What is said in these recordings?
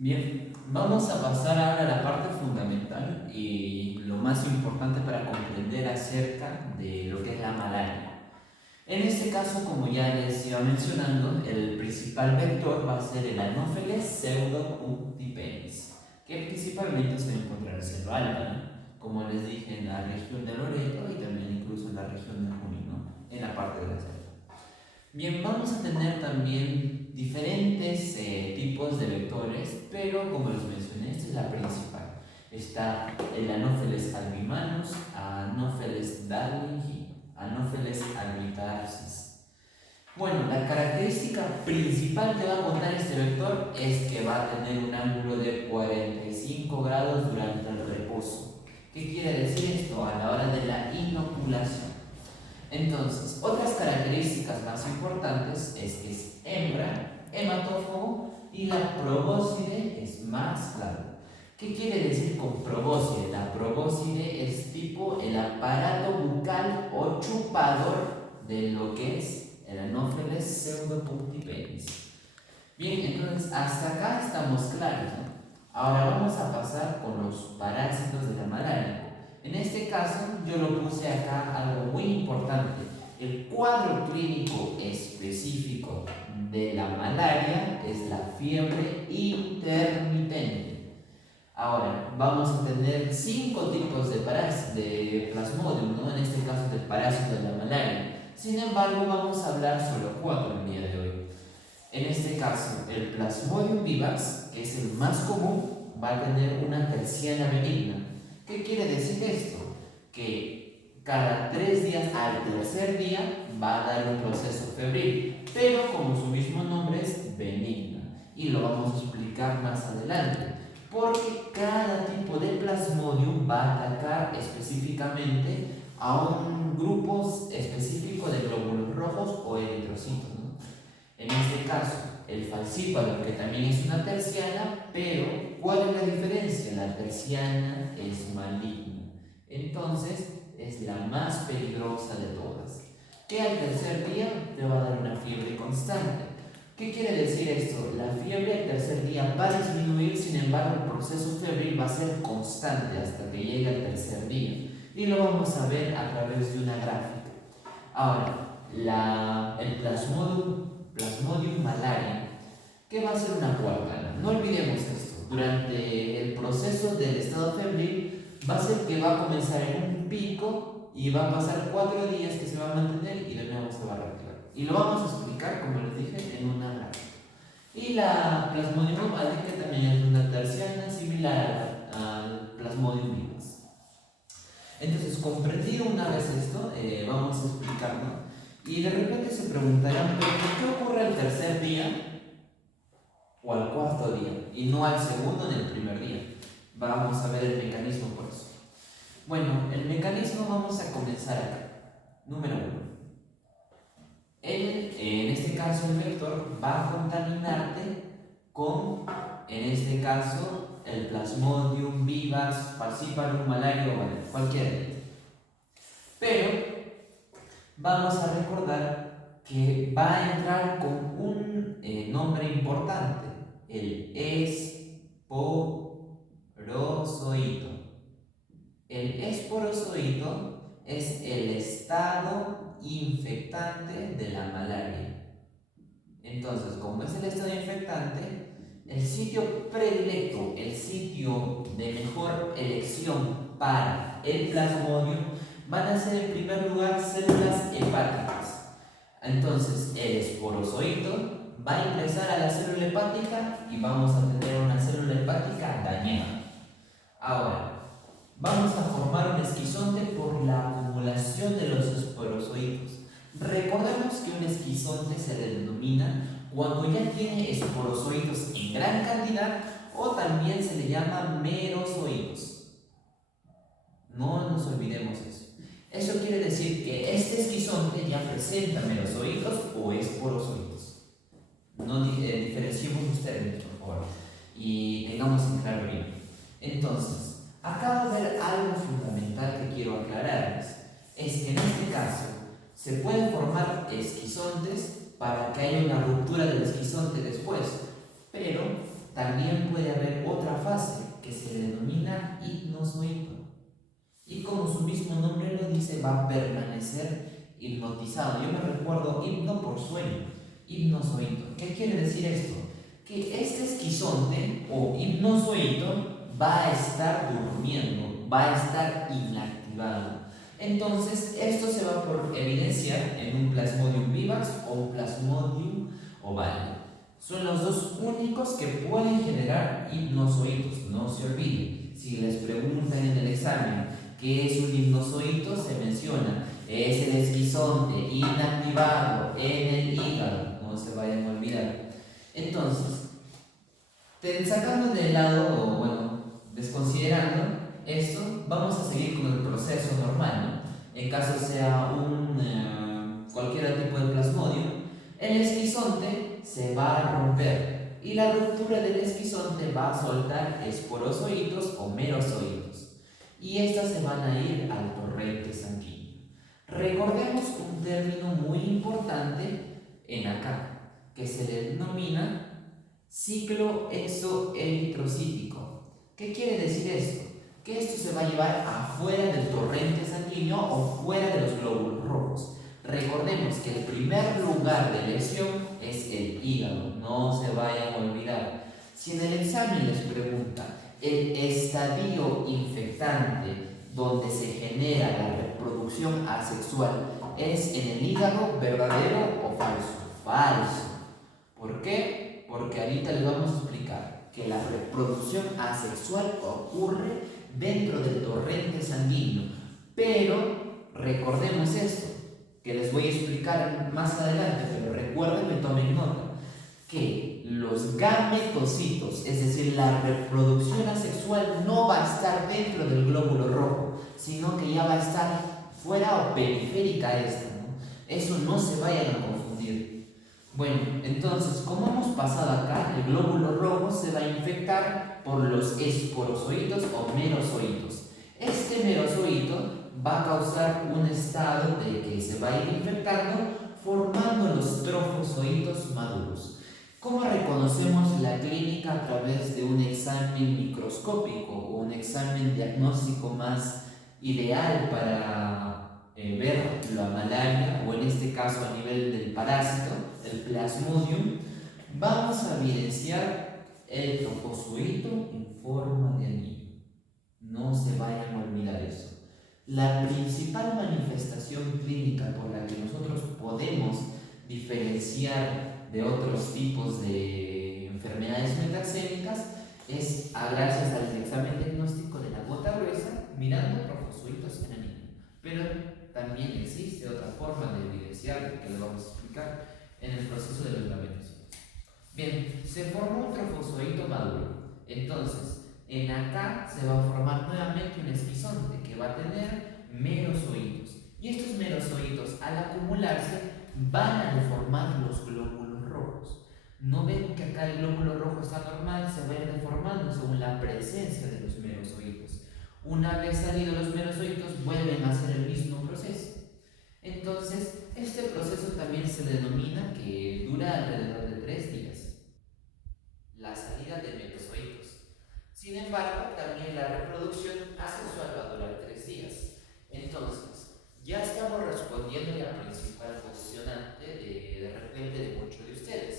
Bien, vamos a pasar ahora a la parte fundamental y lo más importante para comprender acerca de lo que es la malaria. En este caso, como ya les iba mencionando, el principal vector va a ser el Anopheles pseudopunctipenis, que principalmente se va a encontrar en selva alta, ¿no? Como les dije, en la región de Loreto y también incluso en la región de Junín, ¿no? En la parte de la selva. Bien, vamos a tener también diferentes tipos de vectores, pero como les mencioné, esta es la principal. Está el Anopheles albimanus, Anopheles darwingi, Anopheles arbitarsis. Bueno, la característica principal que va a contar este vector es que va a tener un ángulo de 45 grados durante el reposo. ¿Qué quiere decir esto? A la hora de la inoculación. Entonces, otras características más importantes es que es hembra, hematófago y la probóscide es más claro. ¿Qué quiere decir con probóscide? La probóscide es tipo el aparato bucal o chupador de lo que es el Anopheles pseudopunctipenis. Bien, entonces hasta acá estamos claros, ¿no? Ahora vamos a pasar con los parásitos de la malaria. En este caso, yo lo puse acá algo muy importante. El cuadro clínico específico de la malaria es la fiebre intermitente. Ahora, vamos a tener 5 tipos de plasmodium, ¿no? En este caso del parásito de la malaria. Sin embargo, vamos a hablar solo 4 el día de hoy. En este caso, el Plasmodium vivax, que es el más común, va a tener una terciana benigna. ¿Qué quiere decir esto? Que cada 3 días al tercer día va a dar un proceso febril, pero como su mismo nombre es benigna. Y lo vamos a explicar más adelante, porque cada tipo de Plasmodium va a atacar específicamente a un grupo específico de glóbulos rojos o eritrocitos, ¿no? En este caso, el falcípalo, que también es una terciana, pero ¿cuál es la diferencia? La terciana es maligna. Entonces, es la más peligrosa de todas. Que al tercer día te va a dar una fiebre constante. ¿Qué quiere decir esto? La fiebre al tercer día va a disminuir, sin embargo, el proceso febril va a ser constante hasta que llegue al tercer día. Y lo vamos a ver a través de una gráfica. Ahora, el Plasmodium malaria, que va a ser una coartada. No olvidemos esto. Durante el proceso del estado febril va a ser que va a comenzar en un pico y va a pasar 4 días que se va a mantener y de nuevo se va a retirar. Y lo vamos a explicar, como les dije, en una gráfica. Y la Plasmodium ovale, que también es una terciana similar al Plasmodium vivax. Entonces, comprendido una vez esto, vamos a explicarlo. Y de repente se preguntarán, ¿pero qué ocurre al tercer día o al cuarto día y no al segundo ni al primer día? Vamos a ver el mecanismo por eso. Bueno, el mecanismo vamos a comenzar acá. Número 1. En este caso el vector va a contaminarte con, en este caso, el Plasmodium vivax, falciparum, malaria o cualquiera de ellos. Pero vamos a recordar que va a entrar con un nombre importante, el esporozoito. El esporozoito es el estado infectante de la malaria. Entonces, como es el estado infectante, el sitio predilecto, el sitio de mejor elección para el Plasmodium van a ser en primer lugar células hepáticas. Entonces, el esporozoito va a ingresar a la célula hepática y vamos a tener una célula hepática dañada. Ahora, vamos a formar un esquizonte por la acumulación de los esporozoitos. Recordemos que un esquizonte se denomina cuando ya tiene esporozoitos en gran cantidad o también se le llama merozoitos. No nos olvidemos eso. Eso quiere decir que este esquizonte ya presenta merozoitos o esporozoitos. No diferenciemos los términos, por favor, y tengamos en claro bien. Entonces, acá va a haber algo fundamental que quiero aclararles. Es que en este caso se pueden formar esquizontes para que haya una ruptura del esquizonte después, pero también puede haber otra fase que se denomina hipnozoito. Y como su mismo nombre lo dice, va a permanecer hipnotizado. Yo me recuerdo hipno por sueño, hipnozoito. ¿Qué quiere decir esto? Que este esquizonte o hipnozoito va a estar durmiendo, va a estar inactivado. Entonces, esto se va por evidenciar en un plasmodium vivax o un plasmodium ovale. Son los dos únicos que pueden generar hipnozoitos. No se olviden, si les preguntan en el examen qué es un hipnozoito, se menciona, es el esquizonte inactivado en el hígado. No se vayan a olvidar. Entonces, sacando de lado, o bueno, desconsiderando esto, vamos a seguir con el proceso normal, ¿no? En caso sea cualquier tipo de plasmodio, el esquizonte se va a romper y la ruptura del esquizonte va a soltar esporozoitos o merozoitos y estas se van a ir al torrente sanguíneo. Recordemos un término muy importante en acá, que se denomina ciclo exoeritrocítico. ¿Qué quiere decir esto? Que esto se va a llevar afuera del torrente sanguíneo o fuera de los glóbulos rojos. Recordemos que el primer lugar de lesión es el hígado, no se vayan a olvidar. Si en el examen les pregunta el estadio infectante donde se genera la reproducción asexual, ¿es en el hígado verdadero o falso? Falso. ¿Por qué? Porque ahorita les vamos a explicar que la reproducción asexual ocurre dentro del torrente sanguíneo. Pero recordemos esto, que les voy a explicar más adelante, pero recuerden y tomen nota, que los gametocitos, es decir, la reproducción asexual no va a estar dentro del glóbulo rojo, sino que ya va a estar fuera o periférica a esta, ¿no? Eso no se vayan a confundir. Bueno, entonces, como hemos pasado acá, el glóbulo rojo se va a infectar por los esporozoitos o merozoitos. Este merozoito va a causar un estado de que se va a ir infectando, formando los trofozoitos maduros. ¿Cómo reconocemos la clínica a través de un examen microscópico o un examen diagnóstico más ideal para ver la malaria, o en este caso a nivel del parásito, el plasmodium? Vamos a evidenciar el trofozoito en forma de anillo. No se vayan a olvidar eso. La principal manifestación clínica por la que nosotros podemos diferenciar de otros tipos de enfermedades metaxémicas es gracias al examen diagnóstico de la gota gruesa mirando trofozoitos en anillo. Pero también existe otra forma de evidenciar, que lo vamos a explicar en el proceso de los gametocitos. Bien, se formó un trofozoito maduro. Entonces, en acá se va a formar nuevamente un esquizonte que va a tener merozoitos. Y estos merozoitos, al acumularse, van a deformar los glóbulos rojos. ¿No ven que acá el glóbulo rojo está normal? Se va a ir deformando según la presencia de los merozoitos. Una vez salidos los merozoitos, vuelven a hacer el mismo proceso. Entonces, este proceso también se denomina que dura alrededor de 3 días. La salida de merozoitos. Sin embargo, también la reproducción asexual va a durar 3 días. Entonces, ya estamos respondiendo a la principal cuestionante de repente de muchos de ustedes.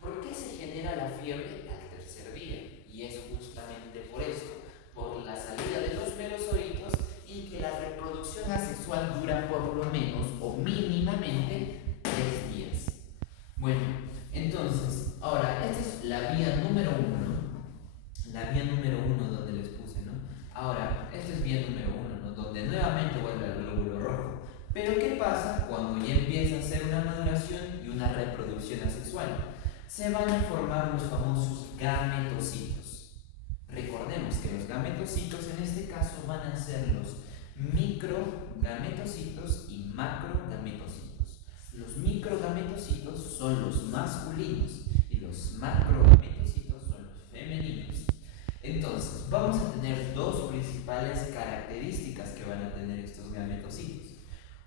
¿Por qué se genera la fiebre al tercer día? Y es justamente por esto, por la salida de los merozoitos y que la reproducción asexual dura por lo menos o mínimamente 3 días. Bueno, entonces, ahora, esta es la vía número 1, ¿no? La vía número 1 donde les puse, ¿no? Ahora, esta es vía número 1, ¿no? Donde nuevamente vuelve al glóbulo rojo. Pero ¿qué pasa cuando ya empieza a hacer una maduración y una reproducción asexual? Se van a formar los famosos gametocitos. Recordemos que los gametocitos en este caso van a ser los microgametocitos y macrogametocitos. Los microgametocitos son los masculinos y los macrogametocitos son los femeninos. Entonces, vamos a tener dos principales características que van a tener estos gametocitos.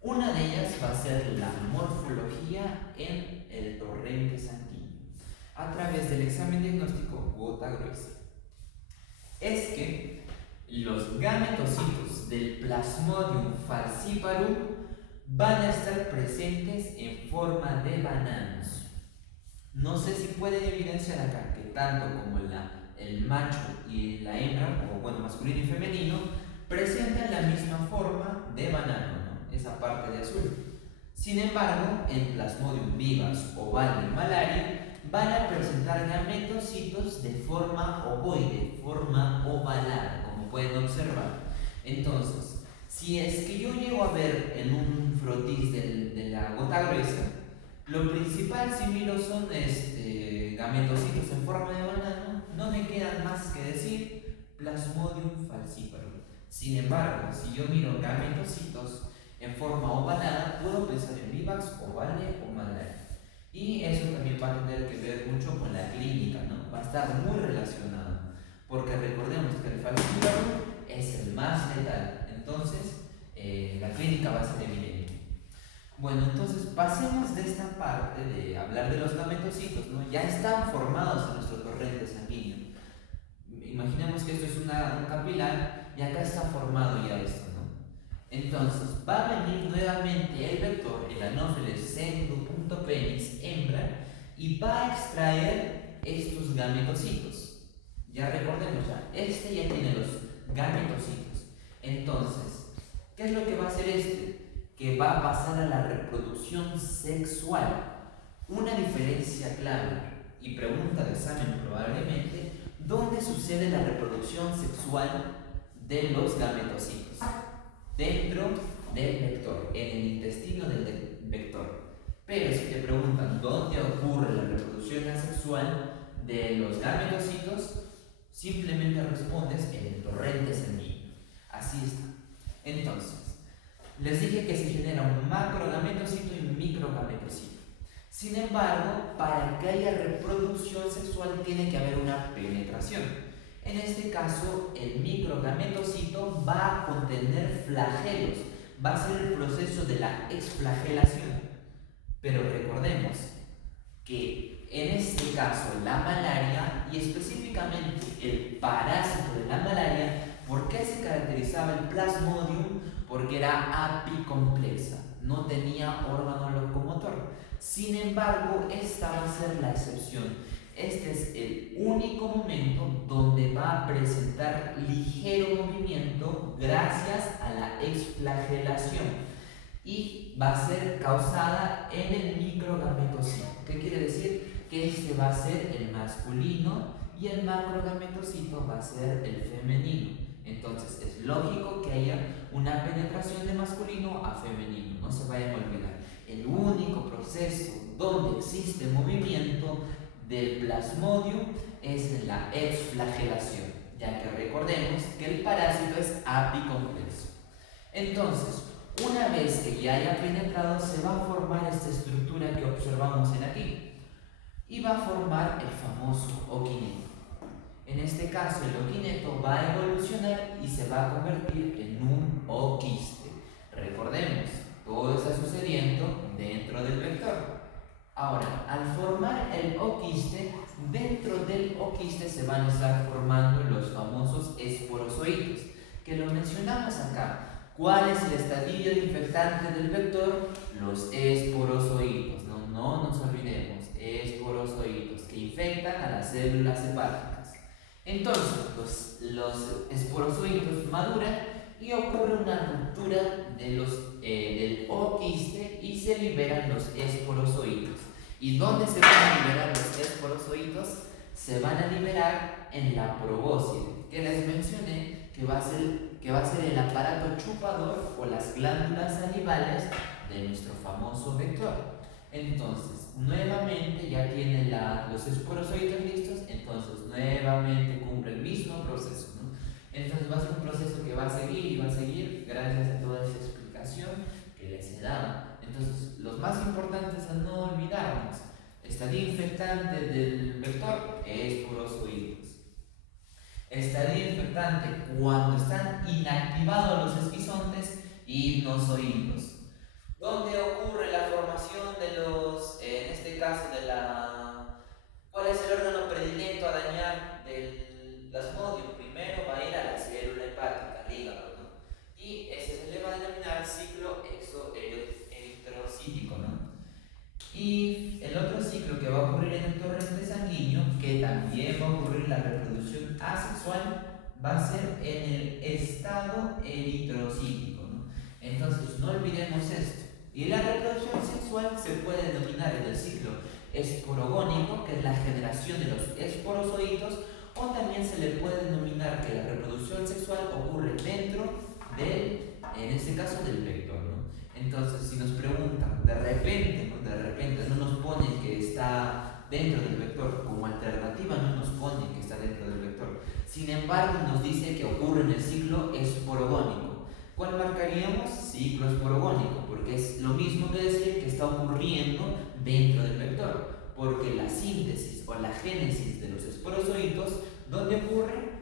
Una de ellas va a ser la morfología en el torrente sanguíneo. A a través del examen diagnóstico gota gruesa es que los gametocitos del Plasmodium falciparum van a estar presentes en forma de bananos. No sé si pueden evidenciar acá que tanto como el macho y la hembra, o bueno, masculino y femenino, presentan la misma forma de banano, ¿no? Esa parte de azul. Sin embargo, en Plasmodium vivax, oval y malaria van a presentar gametocitos de forma ovoide, forma ovalada, como pueden observar. Entonces, si es que yo llego a ver en un frotis de la gota gruesa, lo principal si miro son gametocitos en forma de banano, no me quedan más que decir Plasmodium falciparum. Sin embargo, si yo miro gametocitos en forma ovalada, puedo pensar en vivax, ovale o malaria. Y eso también va a tener que ver mucho con la clínica, ¿no? Va a estar muy relacionado, porque recordemos que el falciparum es el más letal, entonces la clínica va a ser evidente. Bueno, entonces pasemos de esta parte de hablar de los gametocitos, ¿no? Ya están formados en nuestro torrente sanguíneo. Imaginemos que esto es un capilar y acá está formado ya esto, ¿no? Entonces va a venir nuevamente el vector, el Anopheles pseudo.penis hembra, y va a extraer estos gametocitos. Ya recordemos, este ya tiene los gametocitos. Entonces, ¿qué es lo que va a hacer este? Que va a pasar a la reproducción sexual. Una diferencia clave y pregunta de examen probablemente: ¿dónde sucede la reproducción sexual de los gametocitos? Dentro del vector, en el intestino del vector. Pero si te preguntan dónde ocurre la reproducción asexual de los gametocitos, simplemente respondes en el torrente sanguíneo. Así está. Entonces, les dije que se genera un macrogametocito y un microgametocito. Sin embargo, para que haya reproducción sexual tiene que haber una penetración. En este caso, el microgametocito va a contener flagelos, va a ser el proceso de la exflagelación. Pero recordemos que en este caso la malaria, y específicamente el parásito de la malaria, ¿por qué se caracterizaba el Plasmodium? Porque era apicomplexa, no tenía órgano locomotor. Sin embargo, esta va a ser la excepción. Este es el único momento donde va a presentar ligero movimiento gracias a la exflagelación, y va a ser causada en el microgametocito. ¿Qué quiere decir? Que este va a ser el masculino y el macrogametocito va a ser el femenino. Entonces es lógico que haya una penetración de masculino a femenino, no se vayan a olvidar. El único proceso donde existe movimiento del Plasmodium es la exflagelación, ya que recordemos que el parásito es apicomplejo. Entonces, una vez que ya haya penetrado, se va a formar esta estructura que observamos en aquí y va a formar el famoso oquineto. En este caso, el oquineto va a evolucionar y se va a convertir en un oquiste. Recordemos, todo está sucediendo dentro del vector. Ahora, al formar el oquiste, dentro del oquiste se van a estar formando los famosos esporozoitos, que lo mencionamos acá. ¿Cuál es el estadio infectante del vector? Los esporozoitos. No nos olvidemos, esporozoitos que infectan a las células hepáticas. Entonces, los esporozoitos maduran y ocurre una ruptura del oquiste y se liberan los esporozoitos. ¿Y dónde se van a liberar los esporozoitos? Se van a liberar en la probóscide, que les mencioné que va a ser el aparato chupador o las glándulas salivales de nuestro famoso vector. Entonces, nuevamente ya tiene los esporozoitos listos, entonces nuevamente cumple el mismo proceso, ¿no? Entonces va a ser un proceso que va a seguir y va a seguir gracias a toda esa explicación que les he dado. Entonces, los más importantes a no olvidarnos: estadio infectante del vector, esporozoitos. Estadio infectante cuando están inactivados los esquizontes, hipnozoitos. ¿Dónde ocurre la formación de los, en este caso ¿Cuál es el órgano predilecto a dañar del plasmodio? Primero va a ir a la célula hepática, al hígado, ¿no? Y ese se le va a denominar ciclo exoeritrocítico, ¿no? Y el otro ciclo que va a ocurrir en el torrente sanguíneo, que también va a ocurrir la reproducción asexual, va a ser en el estado eritrocítico, ¿no? Entonces, no olvidemos esto. Y la reproducción sexual se puede denominar en el ciclo esporogónico, que es la generación de los esporozoitos, o también se le puede denominar que la reproducción sexual ocurre dentro del, en este caso, del vector, ¿no? Entonces, si nos preguntan, de repente no nos ponen que está dentro del vector, como alternativa no nos ponen que está dentro del vector. Sin embargo, nos dice que ocurre en el ciclo esporogónico. ¿Cuál marcaríamos? Ciclo esporogónico, porque es lo mismo que decir que está ocurriendo dentro del vector, porque la síntesis o la génesis de los esporozoitos, ¿dónde ocurre?